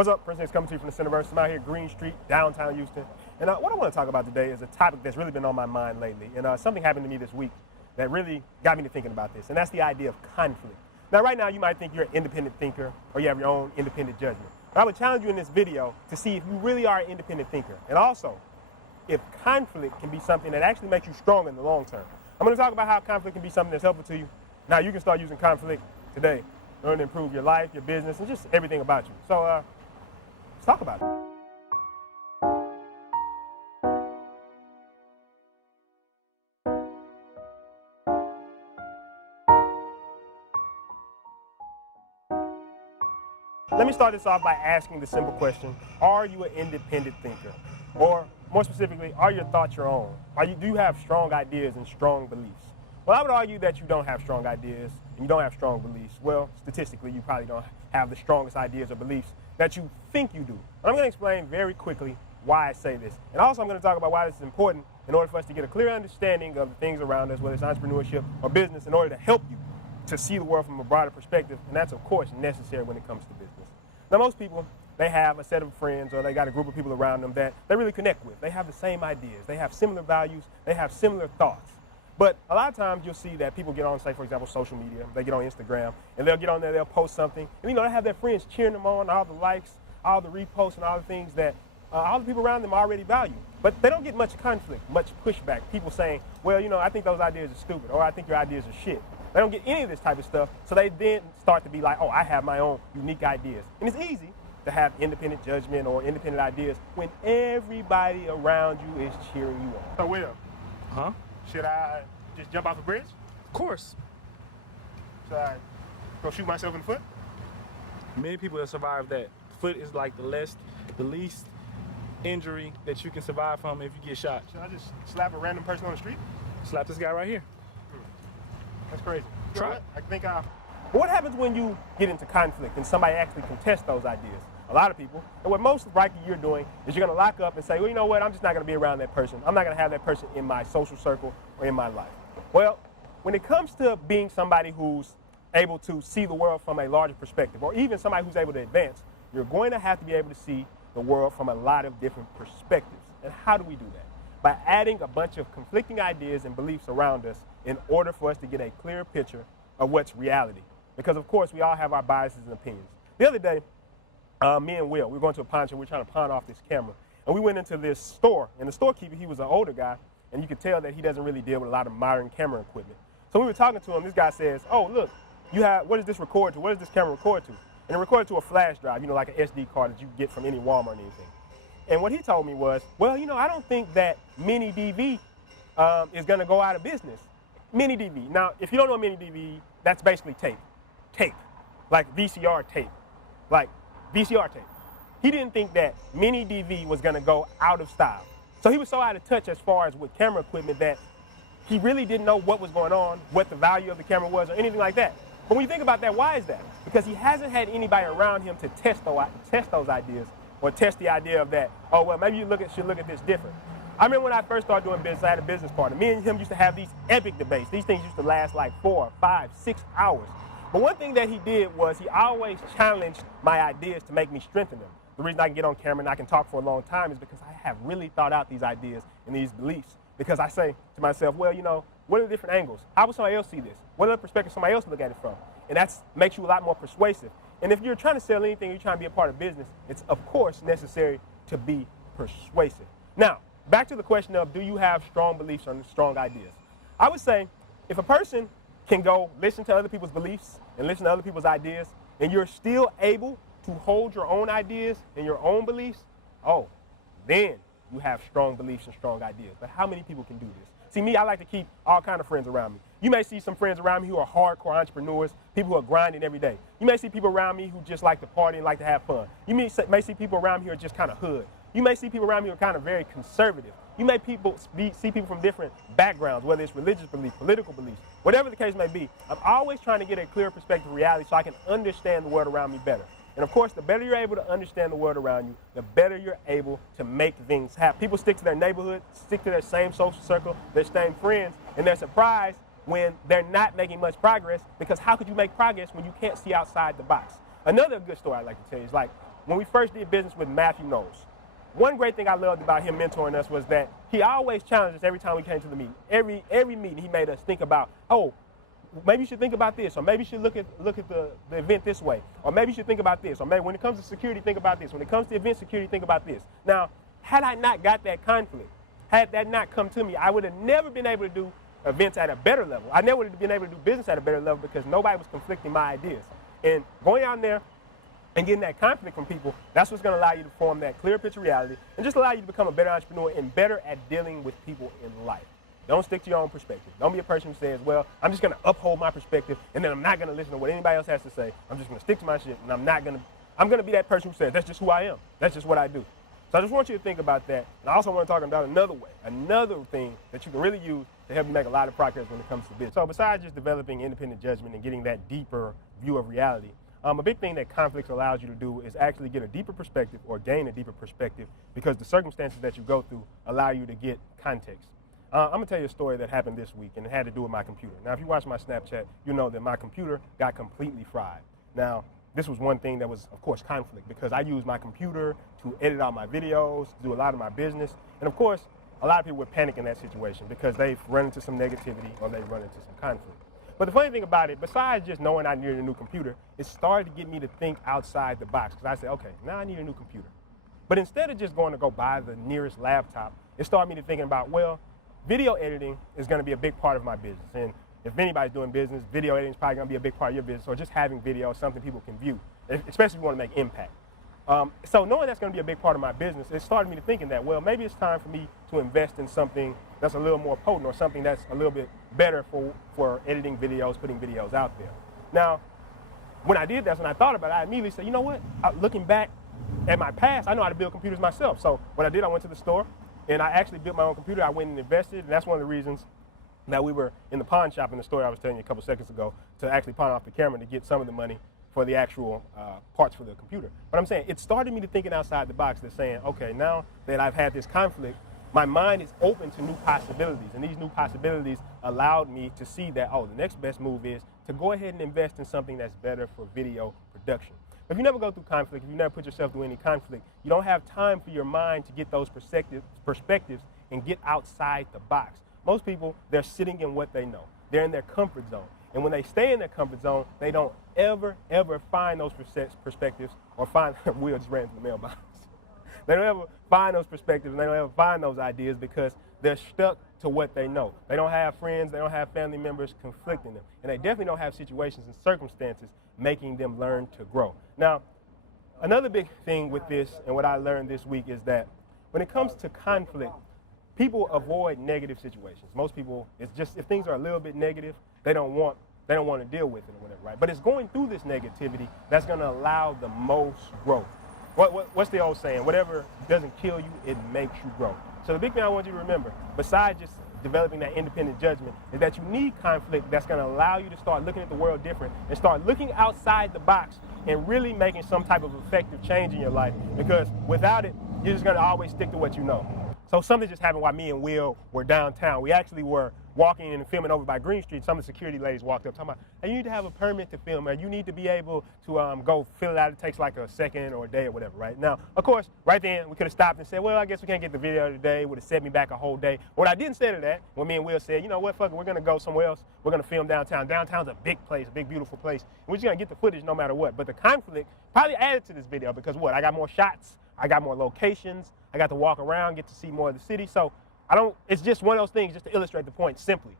What's up, Priinston coming to you from the Centerverse. I'm out here Green Street, downtown Houston. And what I want to talk about today is a topic that's really been on my mind lately. And something happened to me this week that really got me to thinking about this, and that's the idea of conflict. Now, right now, you might think you're an independent thinker or you have your own independent judgment. But I would challenge you in this video to see if you really are an independent thinker. And also, if conflict can be something that actually makes you stronger in the long term. I'm going to talk about how conflict can be something that's helpful to you. Now, you can start using conflict today in order to improve your life, your business, and just everything about you. So, let's talk about it. Let me start this off by asking the simple question, are you an independent thinker? Or more specifically, are your thoughts your own? Do you have strong ideas and strong beliefs? Well, I would argue that you don't have strong ideas and you don't have strong beliefs. Well, statistically, you probably don't have the strongest ideas or beliefs that you think you do. But I'm going to explain very quickly why I say this. And also, I'm going to talk about why this is important in order for us to get a clear understanding of the things around us, whether it's entrepreneurship or business, in order to help you to see the world from a broader perspective. And that's, of course, necessary when it comes to business. Now, most people, they have a set of friends or they got a group of people around them that they really connect with. They have the same ideas. They have similar values. They have similar thoughts. But a lot of times you'll see that people get on, say, for example, social media. They get on Instagram, and they'll get on there, they'll post something. And, they have their friends cheering them on, all the likes, all the reposts, and all the things that all the people around them already value. But they don't get much conflict, much pushback. People saying, well, I think those ideas are stupid, or I think your ideas are shit. They don't get any of this type of stuff, so they then start to be like, oh, I have my own unique ideas. And it's easy to have independent judgment or independent ideas when everybody around you is cheering you on. So, Will, should I just jump off a bridge? Of course. Should I go shoot myself in the foot? Many people have survived that. Foot is like the least injury that you can survive from if you get shot. Should I just slap a random person on the street? Slap this guy right here. That's crazy. Try it. I think But what happens when you get into conflict and somebody actually contests those ideas? A lot of people, and what most likely you're doing is you're going to lock up and say, well, you know what, I'm just not going to be around that person. I'm not going to have that person in my social circle or in my life. Well, when it comes to being somebody who's able to see the world from a larger perspective, or even somebody who's able to advance, you're going to have to be able to see the world from a lot of different perspectives. And how do we do that? By adding a bunch of conflicting ideas and beliefs around us in order for us to get a clear picture of what's reality. Because, of course, we all have our biases and opinions. The other day, me and Will, we were going to a pawn shop. We were trying to pawn off this camera. And we went into this store. And the storekeeper, he was an older guy. And you could tell that he doesn't really deal with a lot of modern camera equipment. So we were talking to him. This guy says, oh, look, what does this record to? What does this camera record to? And it recorded to a flash drive, like an SD card that you get from any Walmart or anything. And what he told me was, well, I don't think that mini DV is going to go out of business. Mini DV. Now, if you don't know mini DV, that's basically tape. Tape. Like VCR tape. Like VCR tape. He didn't think that mini DV was going to go out of style. So he was so out of touch as far as with camera equipment that he really didn't know what was going on, what the value of the camera was, or anything like that. But when you think about that, why is that? Because he hasn't had anybody around him to test those ideas, or test the idea of that, oh, well, maybe you should look at this different. I remember when I first started doing business, I had a business partner. Me and him used to have these epic debates. These things used to last like 4, 5, 6 hours. But one thing that he did was he always challenged my ideas to make me strengthen them. The reason I can get on camera and I can talk for a long time is because I have really thought out these ideas and these beliefs. Because I say to myself, well, what are the different angles? How would somebody else see this? What are the perspectives somebody else look at it from? And that makes you a lot more persuasive. And if you're trying to sell anything, you're trying to be a part of business, it's, of course, necessary to be persuasive. Now, back to the question of, do you have strong beliefs or strong ideas? I would say, if a person can go listen to other people's beliefs and listen to other people's ideas, and you're still able to hold your own ideas and your own beliefs, then you have strong beliefs and strong ideas. But how many people can do this? See, me, I like to keep all kinds of friends around me. You may see some friends around me who are hardcore entrepreneurs, people who are grinding every day. You may see people around me who just like to party and like to have fun. You may see people around me who are just kind of hood. You may see people around me who are kind of very conservative. You may see people from different backgrounds, whether it's religious beliefs, political beliefs, whatever the case may be. I'm always trying to get a clear perspective of reality so I can understand the world around me better. And of course, the better you're able to understand the world around you, the better you're able to make things happen. People stick to their neighborhood, stick to their same social circle, their same friends, and they're surprised when they're not making much progress, because how could you make progress when you can't see outside the box? Another good story I'd like to tell you is, like, when we first did business with Matthew Knowles, one great thing I loved about him mentoring us was that he always challenged us every time we came to the meeting. Every meeting he made us think about, oh, maybe you should think about this, or maybe you should look at the event this way, or maybe you should think about this, or maybe when it comes to security, think about this. When it comes to event security, think about this. Now, had I not got that conflict, had that not come to me, I would have never been able to do events at a better level. I never would have been able to do business at a better level because nobody was conflicting my ideas. And going out there and getting that conflict from people, that's what's going to allow you to form that clear picture reality and just allow you to become a better entrepreneur and better at dealing with people in life. Don't stick to your own perspective. Don't be a person who says, well, I'm just going to uphold my perspective and then I'm not going to listen to what anybody else has to say. I'm just going to stick to my shit and I'm going to be that person who says, that's just who I am. That's just what I do. So I just want you to think about that. And I also want to talk about another thing that you can really use to help you make a lot of progress when it comes to business. So besides just developing independent judgment and getting that deeper view of reality, a big thing that conflicts allows you to do is actually get a deeper perspective or gain a deeper perspective because the circumstances that you go through allow you to get context. I'm going to tell you a story that happened this week, and it had to do with my computer. Now, if you watch my Snapchat, you know that my computer got completely fried. Now, this was one thing that was, of course, conflict because I use my computer to edit out my videos, to do a lot of my business. And, of course, a lot of people would panic in that situation because they've run into some negativity or they've run into some conflict. But the funny thing about it, besides just knowing I needed a new computer, it started to get me to think outside the box because I said, okay, now I need a new computer. But instead of just going to go buy the nearest laptop, it started me to thinking about, well, video editing is going to be a big part of my business. And if anybody's doing business, video editing is probably going to be a big part of your business, or just having video, something people can view, especially if you want to make impact. So knowing that's going to be a big part of my business, it started me to thinking that, well, maybe it's time for me to invest in something that's a little more potent or something that's a little bit better for editing videos, putting videos out there. Now, when I did that, when I thought about it, I immediately said, you know what? Looking back at my past, I know how to build computers myself. So what I did, I went to the store and I actually built my own computer. I went and invested, and that's one of the reasons that we were in the pawn shop in the story I was telling you a couple seconds ago to actually pawn off the camera to get some of the money for the actual parts for the computer. But I'm saying it started me to thinking outside the box, to saying, okay, now that I've had this conflict, my mind is open to new possibilities, and these new possibilities allowed me to see that, oh, the next best move is to go ahead and invest in something that's better for video production. If you never go through conflict, if you never put yourself through any conflict, you don't have time for your mind to get those perspectives and get outside the box. Most people, they're sitting in what they know. They're in their comfort zone. And when they stay in their comfort zone, they don't ever find those perspectives or find, Will just ran to the mailbox. They don't ever find those perspectives and they don't ever find those ideas because they're stuck to what they know. They don't have friends, they don't have family members conflicting them. And they definitely don't have situations and circumstances making them learn to grow. Now, another big thing with this and what I learned this week is that when it comes to conflict, people avoid negative situations. Most people, it's just if things are a little bit negative, they don't want to deal with it or whatever, right? But it's going through this negativity that's going to allow the most growth. What's the old saying? Whatever doesn't kill you, it makes you grow. So the big thing I want you to remember, besides just developing that independent judgment, is that you need conflict that's going to allow you to start looking at the world different and start looking outside the box and really making some type of effective change in your life. Because without it, you're just going to always stick to what you know. So something just happened while me and Will were downtown. We actually were walking and filming over by Green Street. Some of the security ladies walked up talking about, hey, you need to have a permit to film, or you need to be able to go fill it out. It takes like a second or a day or whatever, right? Now, of course, right then, we could have stopped and said, well, I guess we can't get the video today. It would have set me back a whole day. What I didn't say to that, when me and Will said, you know what, fuck it, we're going to go somewhere else. We're going to film downtown. Downtown's a big place, a big, beautiful place. And we're just going to get the footage no matter what. But the conflict probably added to this video because what? I got more shots. I got more locations. I got to walk around, get to see more of the city. So it's just one of those things just to illustrate the point simply.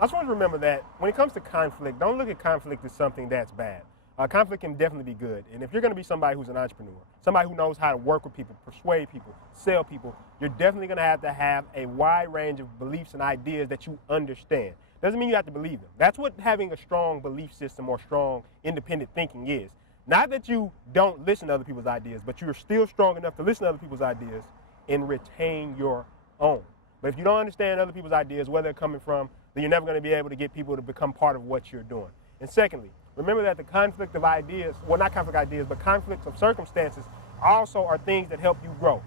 I just want to remember that when it comes to conflict, don't look at conflict as something that's bad. Conflict can definitely be good. And if you're going to be somebody who's an entrepreneur, somebody who knows how to work with people, persuade people, sell people, you're definitely going to have a wide range of beliefs and ideas that you understand. Doesn't mean you have to believe them. That's what having a strong belief system or strong independent thinking is. Not that you don't listen to other people's ideas, but you're still strong enough to listen to other people's ideas and retain your own. But if you don't understand other people's ideas, where they're coming from, then you're never going to be able to get people to become part of what you're doing. And secondly, remember that the conflict of ideas, well, not conflict of ideas, but conflicts of circumstances also are things that help you grow.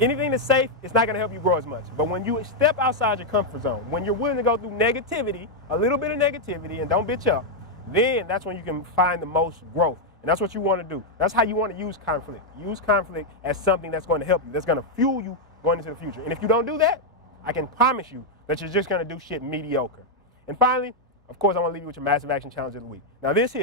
Anything that's safe, it's not going to help you grow as much. But when you step outside your comfort zone, when you're willing to go through negativity, a little bit of negativity, and don't bitch up, then that's when you can find the most growth And that's what you want to do. That's how you want to use conflict. Use conflict as something that's going to help you, that's going to fuel you going into the future. And if you don't do that, I can promise you that you're just going to do shit mediocre. And finally, of course, I want to leave you with your massive action challenge of the week. Now this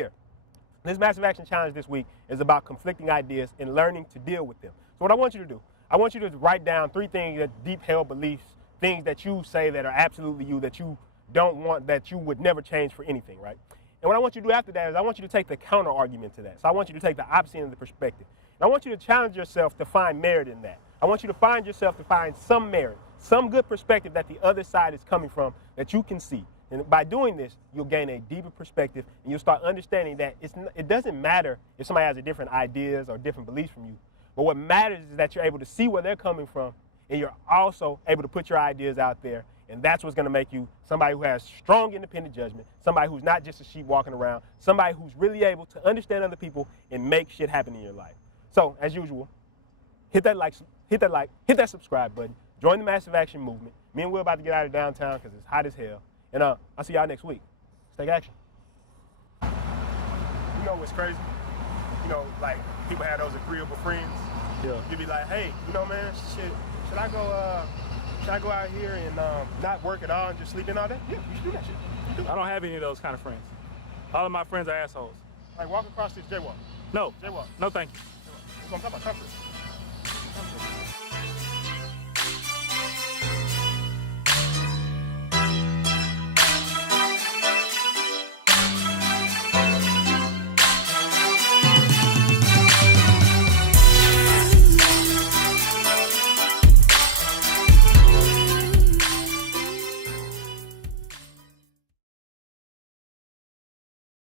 massive action challenge this week is about conflicting ideas and learning to deal with them. So what I want you to do, I want you to write down 3 things that deep held beliefs, things that you say that are absolutely you, that you don't want, that you would never change for anything, right? And what I want you to do after that is I want you to take the counter argument to that. So I want you to take the opposite end of the perspective. And I want you to challenge yourself to find merit in that. I want you to find yourself to find some merit, some good perspective that the other side is coming from that you can see. And by doing this, you'll gain a deeper perspective and you'll start understanding that it doesn't matter if somebody has different ideas or different beliefs from you. But what matters is that you're able to see where they're coming from and you're also able to put your ideas out there. And that's what's going to make you somebody who has strong independent judgment, somebody who's not just a sheep walking around, somebody who's really able to understand other people and make shit happen in your life. So, as usual, hit that subscribe button, join the Massive Action Movement. Me and Will about to get out of downtown because it's hot as hell. And I'll see y'all next week. Let's take action. You know what's crazy? You know, like people have those agreeable friends. Yeah. You'd be like, hey, you know, man, should I go out here and not work at all and just sleep in all day? Yeah, you should do that shit. You do. I don't have any of those kind of friends. All of my friends are assholes. Like walk across this jaywalk. No. Jaywalk. No, thank you. That's what I'm talking about, comfort.